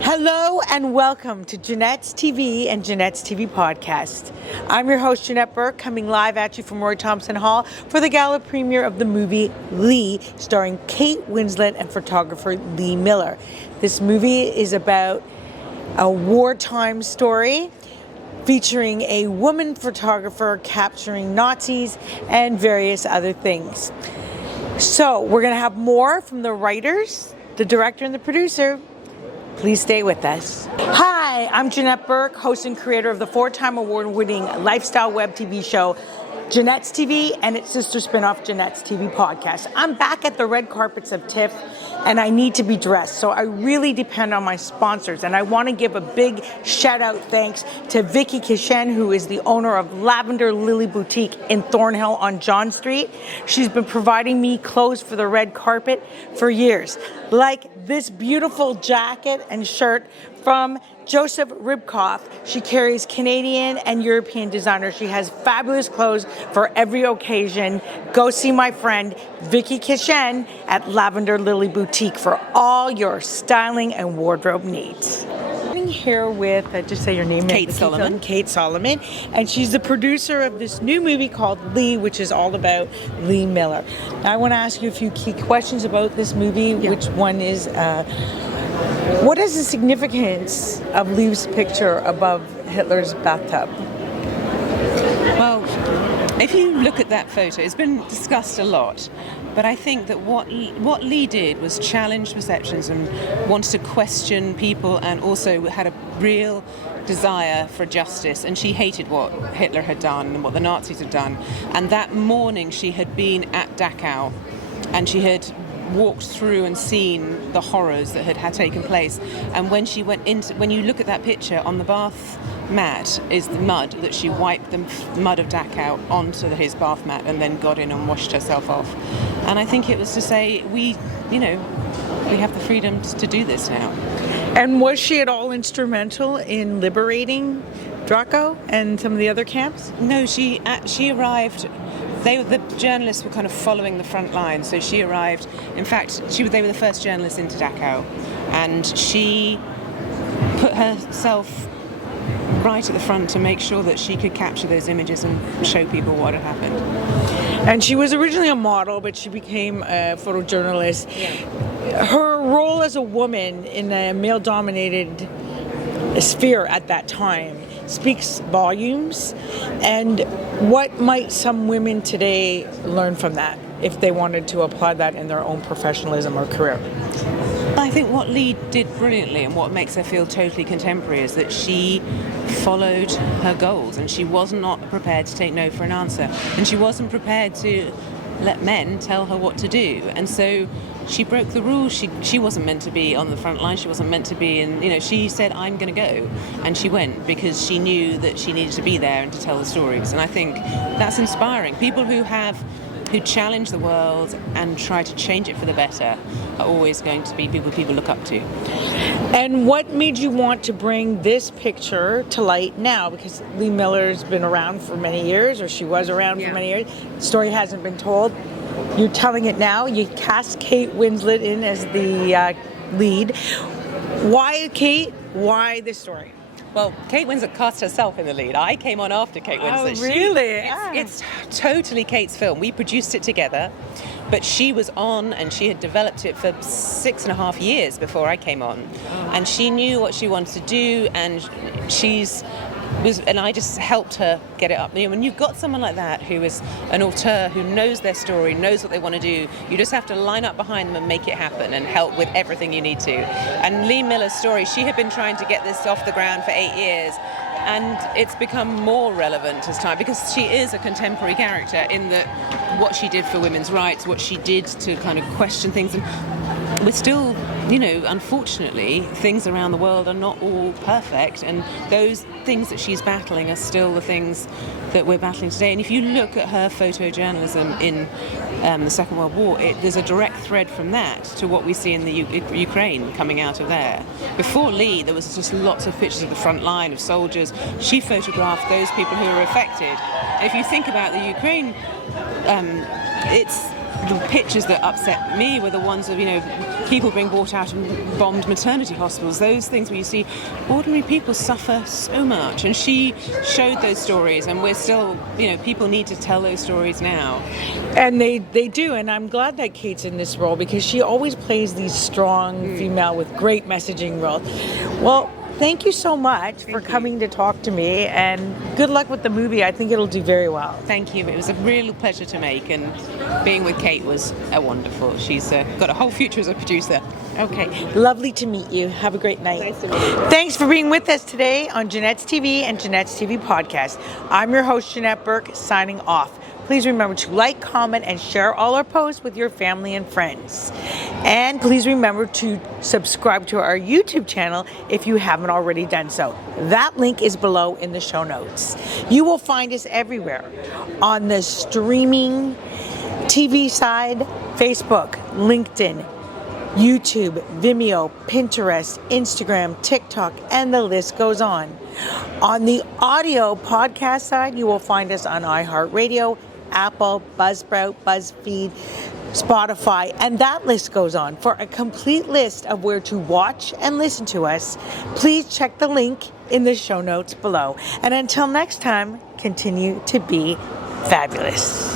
Hello and welcome to Jeanette's TV and Jeanette's TV podcast. I'm your host, Jeanette Burke, coming live at you from Roy Thompson Hall for the gala premiere of the movie Lee, starring Kate Winslet and photographer Lee Miller. This movie is about a wartime story featuring a woman photographer capturing Nazis and various other things. So we're going to have more from the writers, the director, and the producer. Please stay with us. Hi, I'm Jeanette Burke, host and creator of the 4-time award-winning lifestyle web TV show, Jeanette's TV, and its sister spinoff, Jeanette's TV podcast. I'm back at the red carpets of TIFF, and I need to be dressed, so I really depend on my sponsors. And I want to give a big shout-out thanks to Vicky Kishen, who is the owner of Lavender Lily Boutique in Thornhill on John Street. She's been providing me clothes for the red carpet for years, like this beautiful jacket and shirt from Joseph Ribkoff. She carries Canadian and European designers. She has fabulous clothes for every occasion. Go see my friend Vicky Kishen at Lavender Lily Boutique for all your styling and wardrobe needs. I'm here with, just say your name. Kate Solomon. Kate Solomon. And she's the producer of this new movie called Lee, which is all about Lee Miller. Now, I want to ask you a few key questions about this movie, which one is, what is the significance of Lee's picture above Hitler's bathtub? Well, if you look at that photo, it's been discussed a lot, but I think that what Lee did was challenge perceptions and wanted to question people, and also had a real desire for justice, and she hated what Hitler had done and what the Nazis had done. And that morning she had been at Dachau, and she had walked through and seen the horrors that had taken place. And when she went into, when you look at that picture, on the bath mat is the mud that she wiped the mud of Dachau onto his bath mat and then got in and washed herself off. And I think it was to say, we have the freedom to do this now. And was she at all instrumental in liberating Dachau and some of the other camps? No, she arrived. The journalists were kind of following the front line, so she arrived. In fact, they were the first journalists into Dachau, and she put herself right at the front to make sure that she could capture those images and show people what had happened. And she was originally a model, but she became a photojournalist. Yeah. Her role as a woman in a male-dominated sphere at that time speaks volumes. And what might some women today learn from that if they wanted to apply that in their own professionalism or career? I think what Lee did brilliantly, and what makes her feel totally contemporary, is that she followed her goals, and she was not prepared to take no for an answer, and she wasn't prepared to let men tell her what to do. And so she broke the rules. She wasn't meant to be on the front line. She wasn't meant to be in, she said, I'm going to go. And she went because she knew that she needed to be there and to tell the stories. And I think that's inspiring. People who challenge the world and try to change it for the better are always going to be people look up to. And what made you want to bring this picture to light now? Because Lee Miller's been around for many years, or she was around for many years. The story hasn't been told. You're telling it now. You cast Kate Winslet in as the lead. Why Kate? Why this story? Well, Kate Winslet cast herself in the lead. I came on after Kate Winslet. Oh, really? It's totally Kate's film. We produced it together, but she was on, and she had developed it for 6.5 years before I came on. And she knew what she wanted to do, and and I just helped her get it up. When you've got someone like that who is an auteur, who knows their story, knows what they want to do, you just have to line up behind them and make it happen and help with everything you need to. And Lee Miller's story, she had been trying to get this off the ground for 8 years, and it's become more relevant as time, because she is a contemporary character in that what she did for women's rights, what she did to kind of question things. And we're still, unfortunately, things around the world are not all perfect, and those things that she's battling are still the things that we're battling today. And if you look at her photojournalism in the Second World War, there's a direct thread from that to what we see in the Ukraine coming out of there. Before Lee, there was just lots of pictures of the front line of soldiers. She photographed those people who were affected. And if you think about the Ukraine it's the pictures that upset me were the ones of, people being brought out and bombed maternity hospitals. Those things where you see ordinary people suffer so much. And she showed those stories, and we're still, people need to tell those stories now. And they do, and I'm glad that Kate's in this role because she always plays these strong female with great messaging roles. Well, thank you so much for coming to talk to me, and good luck with the movie. I think it'll do very well. Thank you. It was a real pleasure to make, and being with Kate was wonderful. She's got a whole future as a producer. Okay, lovely to meet you. Have a great night. Nice to meet you. Thanks for being with us today on Jeanette's TV and Jeanette's TV Podcast. I'm your host, Jeanette Burke, signing off. Please remember to like, comment, and share all our posts with your family and friends. And please remember to subscribe to our YouTube channel if you haven't already done so. That link is below in the show notes. You will find us everywhere on the streaming TV side: Facebook, LinkedIn, YouTube, Vimeo, Pinterest, Instagram, TikTok, and the list goes on. On the audio podcast side, you will find us on iHeartRadio, Apple, Buzzsprout, BuzzFeed, Spotify, and that list goes on. For a complete list of where to watch and listen to us, please check the link in the show notes below. And until next time, continue to be fabulous.